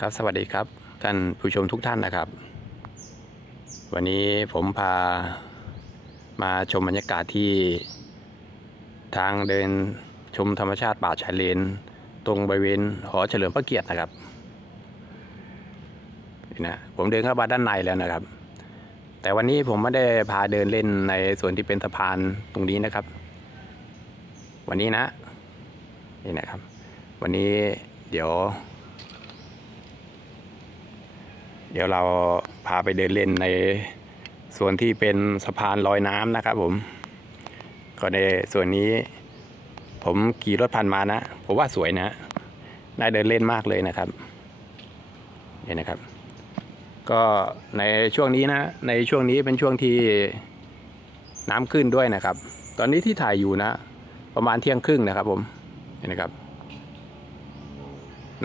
ครับสวัสดีครับ ท่านผู้ชมทุกท่านนะครับ วันนี้ผมพามาชมบรรยากาศที่ ทางเดินชมธรรมชาติป่าชายเลน ตรงบริเวณหอเฉลิมพระเกียรตินะครับนี่นะผมเดินเข้ามาด้านในแล้วนะครับ แต่วันนี้ผมไม่ได้พาเดินเล่นในส่วนที่เป็นสะพานตรงนี้นะครับ วันนี้นะนี่นะครับ วันนี้เดี๋ยว เดี๋ยวเราพาไปเดินเล่นในส่วนที่เป็นสะพานลอยน้ำนะครับผม ก็ในส่วนนี้ ผมขี่รถผ่านมานะ ผมว่าสวยนะได้เดินเล่นมากเลยนะครับนี่นะครับ ก็ในช่วงนี้นะ ในช่วงนี้เป็นช่วงที่น้ำขึ้นด้วยนะครับ ตอนนี้ที่ถ่ายอยู่นะ ประมาณเที่ยงครึ่งนะครับ ผมเนี่นะครับ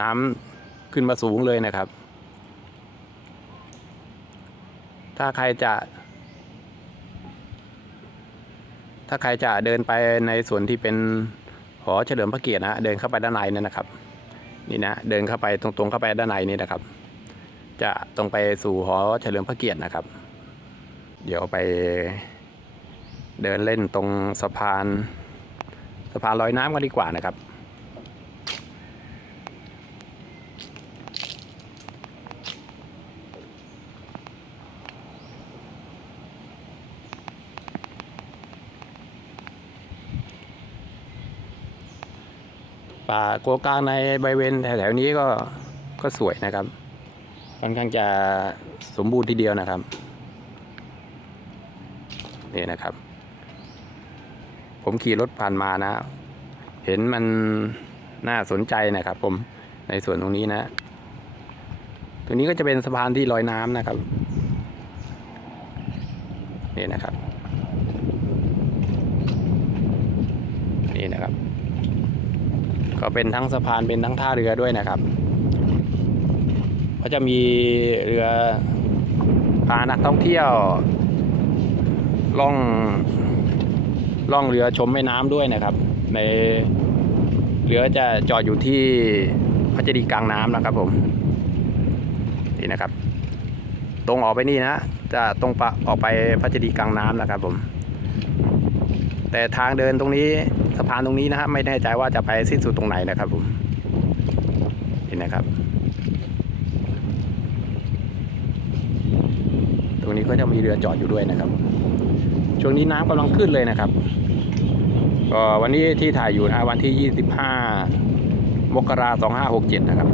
น้ำขึ้นมาสูงเลยนะครับ ถ้าใครจะ ถ้าใครจะเดินไปในส่วนที่เป็นหอเฉลิมพระเกียรตินะเดินเข้าไปด้านในนี่นะครับ นี่นะเดินเข้าไปตรงๆเข้าไปด้านในนี่นะครับ จะตรงไปสู่หอเฉลิมพระเกียรตินะครับ เดี๋ยวไปเดินเล่นตรงสะพาน สะพานลอยน้ำกันดีกว่านะครับ ป่าโกกลางในบริเวณแถวๆนี้ก็ก็สวยนะครับค่อนข้างจะสมบูรณ์ทีเดียวนะครับนี่นะครับ ผมขี่รถผ่านมานะ เห็นมันน่าสนใจนะครับ ผมในส่วนตรงนี้นะตรงนี้ก็จะเป็นสะพานที่ลอยน้ำนะครับนี่นะครับนี่นะครับ ก็เป็นทั้งสะพานเป็นทั้งท่าเรือด้วยนะครับก็จะมีเรือพานักท่องเที่ยว ล่องล่องเรือชมแม่น้ำด้วยนะครับ ในเรือจะจอดอยู่ที่พัชรีย์กลางน้ำนะครับผมนี่นะครับ ตรงออกไปนี่นะ จะตรงปะออกไปพัชรีย์กลางน้ำนะครับผม แต่ทางเดินตรงนี้สะพานตรงนี้นะฮะไม่แน่ใจว่าจะไปสิ้นสุดตรงไหนนะครับผมนี่นะครับ ตรงนี้ก็จะมีเรือจอดอยู่ด้วยนะครับ ช่วงนี้น้ำกำลังขึ้นเลยนะครับก็วันนี้ที่ถ่ายอยู่นะฮะวันที่ 25 มกราคม2567 นะครับ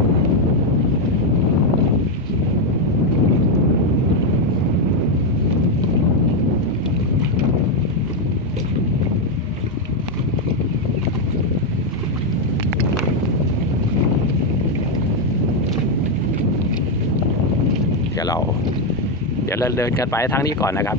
เดี๋ยวเรา เดี๋ยวเราเดินกันไปทางนี้ก่อนนะครับ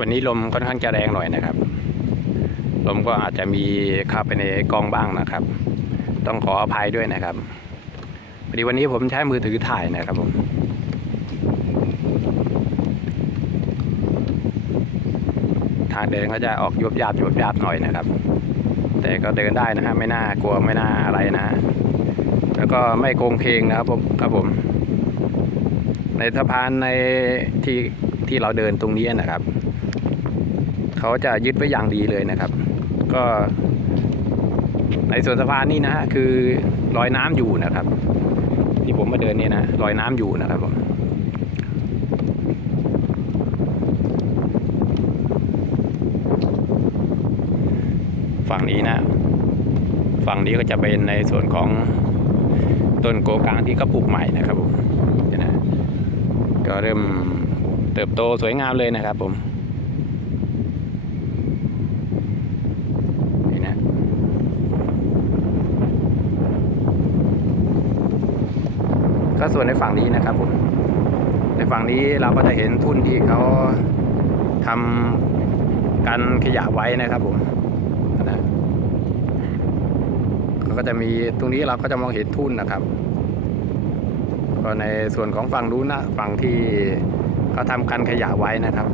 วันนี้ลมค่อนข้างจะแรงหน่อยนะครับ ลมก็อาจจะมีเข้าไปในกองบ้างนะครับ ต้องขออภัยด้วยนะครับพอดีวันนี้ผมใช้มือถือถ่ายนะครับผมทางเดินก็จะออกยุบยาบยุบยาบหน่อยนะครับ แต่ก็เดินได้นะฮะไม่น่ากลัวไม่น่าอะไรนะ แล้วก็ไม่โกงเคงนะครับผมครับผม ในสะพานในที่ที่เราเดินตรงนี้นะครับ เขาจะยึดไว้อย่างดีเลยนะครับ ก็ในส่วนสะพานนี่นะฮะคือลอยน้ำอยู่นะครับ ที่ผมมาเดินเนี่ยนะลอยน้ำอยู่นะครับผมฝั่งนี้นะ ฝั่งนี้ก็จะเป็นในส่วนของต้นโกกางที่เขาปลูกใหม่นะครับผมนะก็เริ่มเติบโตสวยงามเลยนะครับผม ก็ส่วนในฝั่งนี้นะครับผมในฝั่งนี้เราก็จะเห็นทุ่นที่เขาทำกันขยะไว้นะครับผมนะก็จะมีตรงนี้เราก็จะมองเห็นทุ่นนะครับ ก็ในส่วนของฝั่งนู้นนะฝั่งที่เขาทำกันขยะไว้นะครับ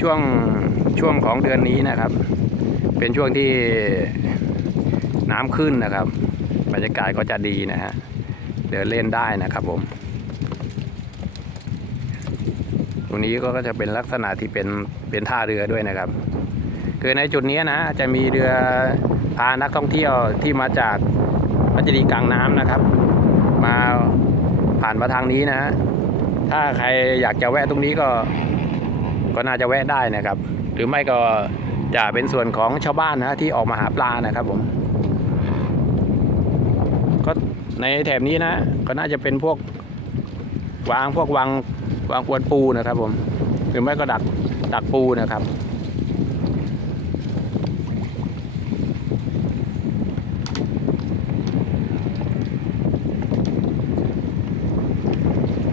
ช่ วงช่วงของเดือนนี้นะครับ เป็นช่วงที่น้ำขึ้นนะครับ บรรยากาศก็จะดีนะฮะเดินเล่นได้นะครับผมตรงนี้ก็จะเป็นลักษณะที่เป็นเป็นท่าเรือด้วยนะครับ คือในจุดนี้นะจะมีเรือพานักท่องเที่ยวที่มาจากพัชรีกลางน้ำนะครับ มาผ่านมาทางนี้นะฮะถ้าใครอยากจะแวะตรงนี้ก็ ก็น่าจะแวะได้นะครับ หรือไม่ก็จะเป็นส่วนของชาวบ้านนะที่ออกมาหาปลานะครับผม ก็ในแถบนี้นะ ก็น่าจะเป็นพวกวางพวกวางวางอวนปูนะครับผม หรือไม่ก็ดักดักปูนะครับ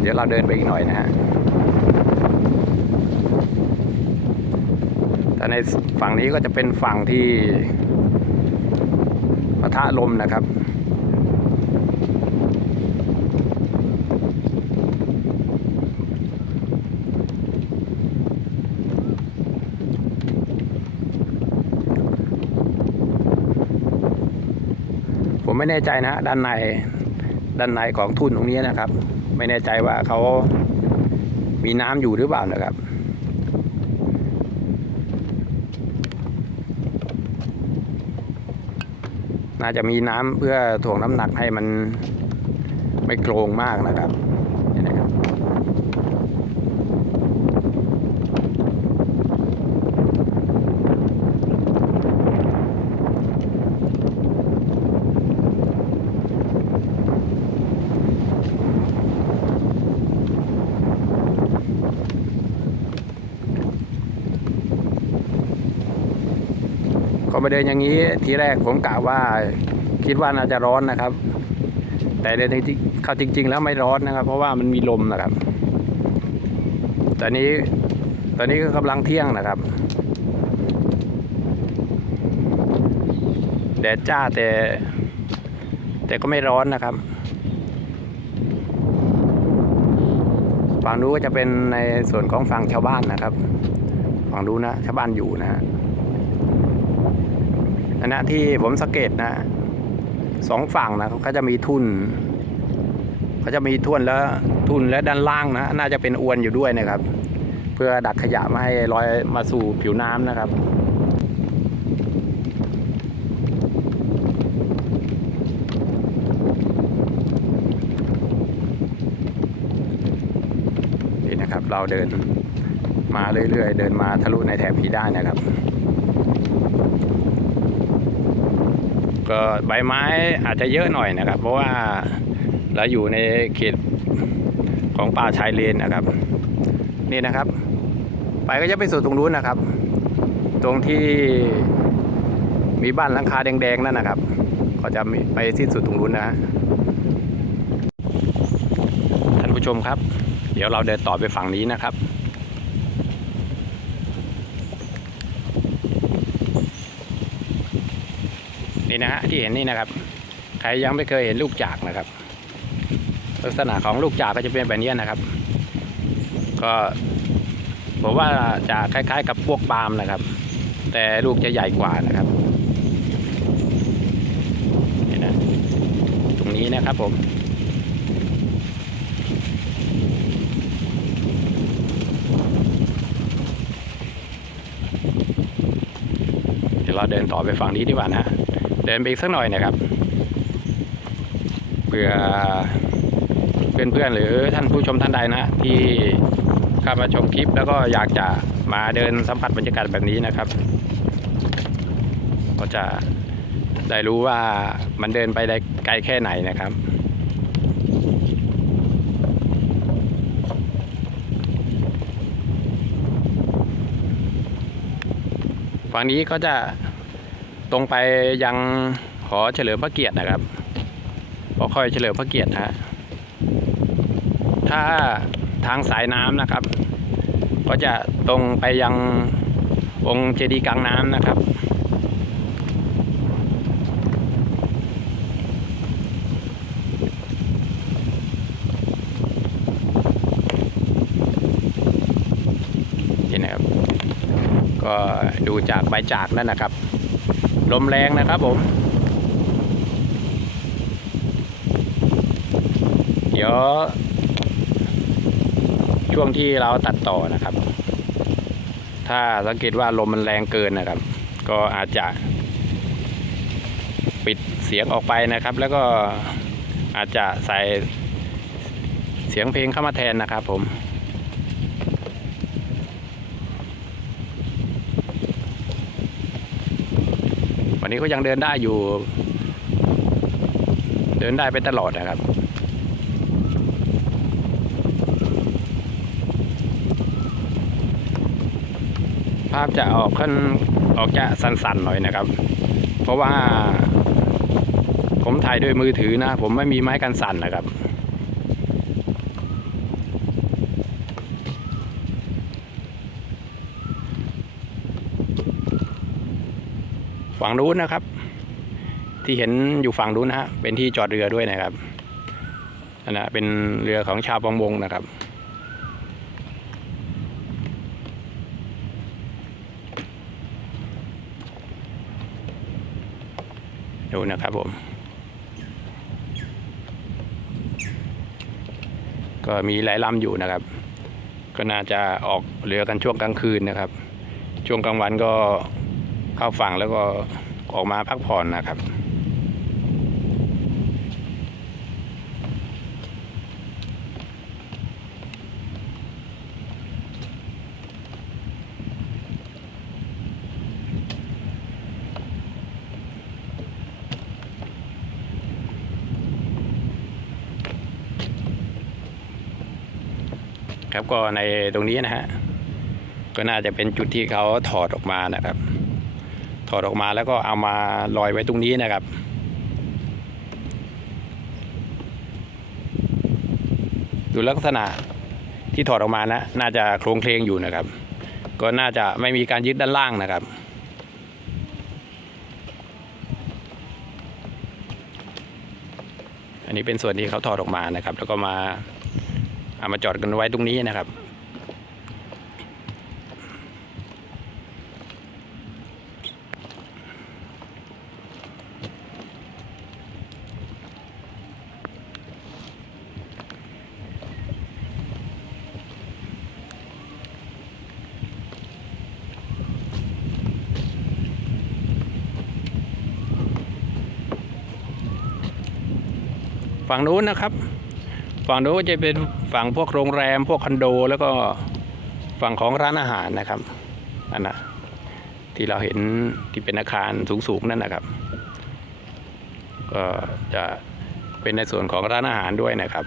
เดี๋ยวเราเดินไปอีกหน่อยนะฮะ แต่ ในฝั่งนี้ก็จะเป็นฝั่งที่ปะทะลมนะครับ ผมไม่แน่ใจนะด้านในด้านในของทุ่นตรงนี้นะครับ ไม่แน่ใจว่าเขามีน้ำอยู่หรือเปล่านะครับ น่าจะมีน้ำเพื่อถ่วงน้ำหนักให้มันไม่โกรงมากนะครับนี่นะครับ ก็มา เดินอย่างนี้ทีแรกผมกะว่าคิดว่าน่าจะร้อนนะครับ แต่เดินจริงๆเข้าจริง ๆ แล้วไม่ร้อนนะครับ เพราะว่ามันมีลมนะครับ ตอนนี้ตอนนี้ก็กำลังเที่ยงนะครับแดดจ้าแต่ แต่ก็ไม่ร้อนนะครับฝั่งนู้นก็จะเป็นในส่วนของฝั่งชาวบ้านนะครับ ฝั่งนู้นนะชาวบ้านอยู่นะฮะ นนะ ที่ผมสังเกตนะสองฝั่งนะเขาจะมีทุ่นเขาจะมีทุ่นแล้วทุ่นและด้านล่างนะ น่าจะเป็นอวนอยู่ด้วยนะครับ เพื่อดักขยะไม่ให้ลอยมาสู่ผิวน้ำนะครับนี่นะครับเราเดินมาเรื่อยๆ เดินมาทะลุในแถบนี้ได้นะครับ ก็ใบไม้อาจจะเยอะหน่อยนะครับ เพราะว่าเราอยู่ในเขตของป่าชายเลนนะครับ นี่นะครับ ไปก็จะไปสู่ตรงนู้นนะครับ ตรงที่มีบ้านหลังคาแดงๆนั่นนะครับ ก็จะมีไปสิ้นสุดตรงนู้นนะท่านผู้ชมครับ เดี๋ยวเราเดินต่อไปฝั่งนี้นะครับ นี่นะฮะที่เห็นนี่นะครับ ใครยังไม่เคยเห็นลูกจากนะครับ ลักษณะของลูกจากก็จะเป็นแบบนี้นะครับ ก็ผมว่าจะคล้าย ๆ กับพวกปาล์มนะครับ แต่ลูกจะใหญ่กว่านะครับนี่นะตรงนี้นี้นะครับผมเดี๋ยวเราเดินต่อไปฝั่งนี้ดีกว่านะ เดินไปอีกสักหน่อยนะครับเพื่อเพื่อนๆหรือท่านผู้ชมท่านใดนะที่เข้ามาชมคลิปแล้วก็อยากจะมาเดินสัมผัสบรรยากาศแบบนี้นะครับ ก็จะได้รู้ว่ามันเดินไปได้ไกลแค่ไหนนะครับฝั่งนี้ก็จะ ตรงไปยังหอเฉลิมพระเกียรตินะครับหอค่อยเฉลิมพระเกียรตินะฮะถ้าทางสายน้ำนะครับ ก็จะตรงไปยังองค์เจดีย์กลางน้ำนะครับ นี่นะครับ ก็ดูจากใบจากนั่นนะครับ ลมแรงนะครับผม เดี๋ยว ช่วงที่เราตัดต่อนะครับ ถ้าสังเกตว่าลมมันแรงเกินนะครับ ก็อาจจะ ปิดเสียงออกไปนะครับ แล้วก็อาจจะใส่เสียงเพลงเข้ามาแทนนะครับผม วันนี้ก็ยังเดินได้อยู่ เดินได้ไปตลอดนะครับภาพจะออกขึ้นออกจะสั้นๆหน่อยนะครับ เพราะว่า ผมถ่ายด้วยมือถือนะ ผมไม่มีไม้กันสั่นนะครับ ฝั่งนู้นนะครับ ที่เห็นอยู่ฝั่งนู้นนะฮะเป็นที่จอดเรือด้วยนะครับนั่นนะเป็นเรือของชาวประมงนะครับ ดูนะครับผม ก็มีหลายลำอยู่นะครับ ก็น่าจะออกเรือกันช่วงกลางคืนนะครับ ช่วงกลางวันก็ เข้าฝั่งแล้วก็ออกมาพักผ่อนนะครับครับก็ในตรงนี้นะฮะก็น่าจะเป็นจุดที่เขาถอดออกมานะครับ ถอดออกมาแล้วก็เอามาลอยไว้ตรงนี้นะครับ ดูลักษณะที่ถอดออกมานะ น่าจะโครงเคลงอยู่นะครับ ก็น่าจะไม่มีการยึดด้านล่างนะครับอันนี้เป็นส่วนที่เขาถอดออกมานะครับ แล้วก็มาเอามาจอดกันไว้ตรงนี้นะครับ ฝั่งนู้นนะครับ ฝั่งนู้นก็จะเป็นฝั่งพวกโรงแรม พวกคอนโด แล้วก็ฝั่งของร้านอาหารนะครับอันนะที่เราเห็นที่เป็นอาคารสูงๆนั่นนะครับ ก็จะเป็นในส่วนของร้านอาหารด้วยนะครับ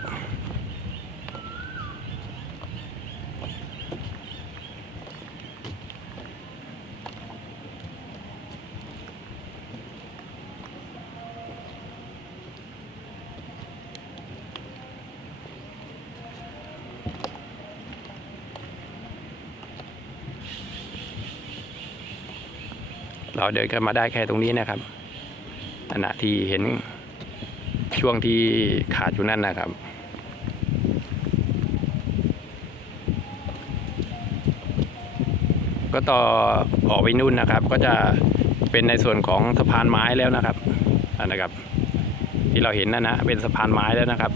เราเดินกันมาได้แค่ตรงนี้นะครับขณะที่เห็นช่วงที่ขาดอยู่นั่นนะครับ ก็ต่อออกไปนู่นนะครับ ก็จะเป็นในส่วนของสะพานไม้แล้วนะครับอันนะครับ ที่เราเห็นนั่นนะเป็นสะพานไม้แล้วนะครับ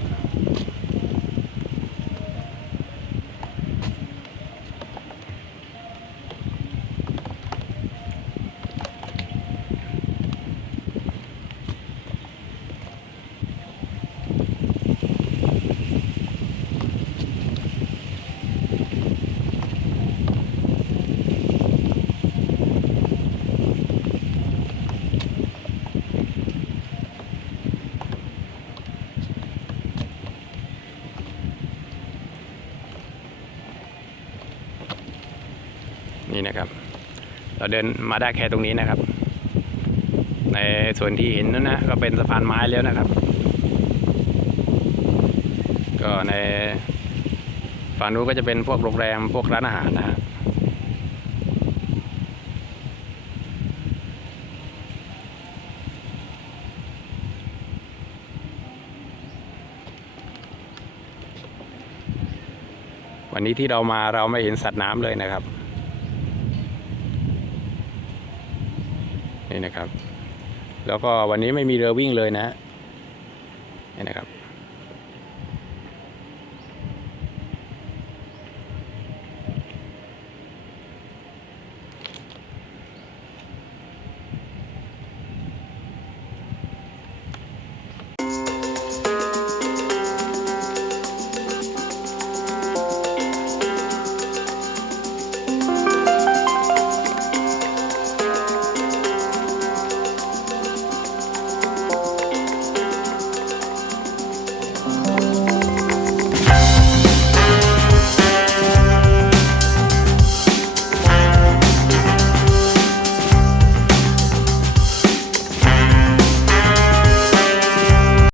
นี่นะครับ เราเดินมาได้แค่ตรงนี้นะครับ ในส่วนที่เห็นนั่นนะก็เป็นสะพานไม้แล้วนะครับ ก็ในฝั่งนู้นก็จะเป็นพวกโรงแรมพวกร้านอาหารนะฮะวันนี้ที่เรามาเราไม่เห็นสัตว์น้ำเลยนะครับ นี่นะครับ แล้วก็วันนี้ไม่มีเรือวิ่งเลยนะนี่นะครับ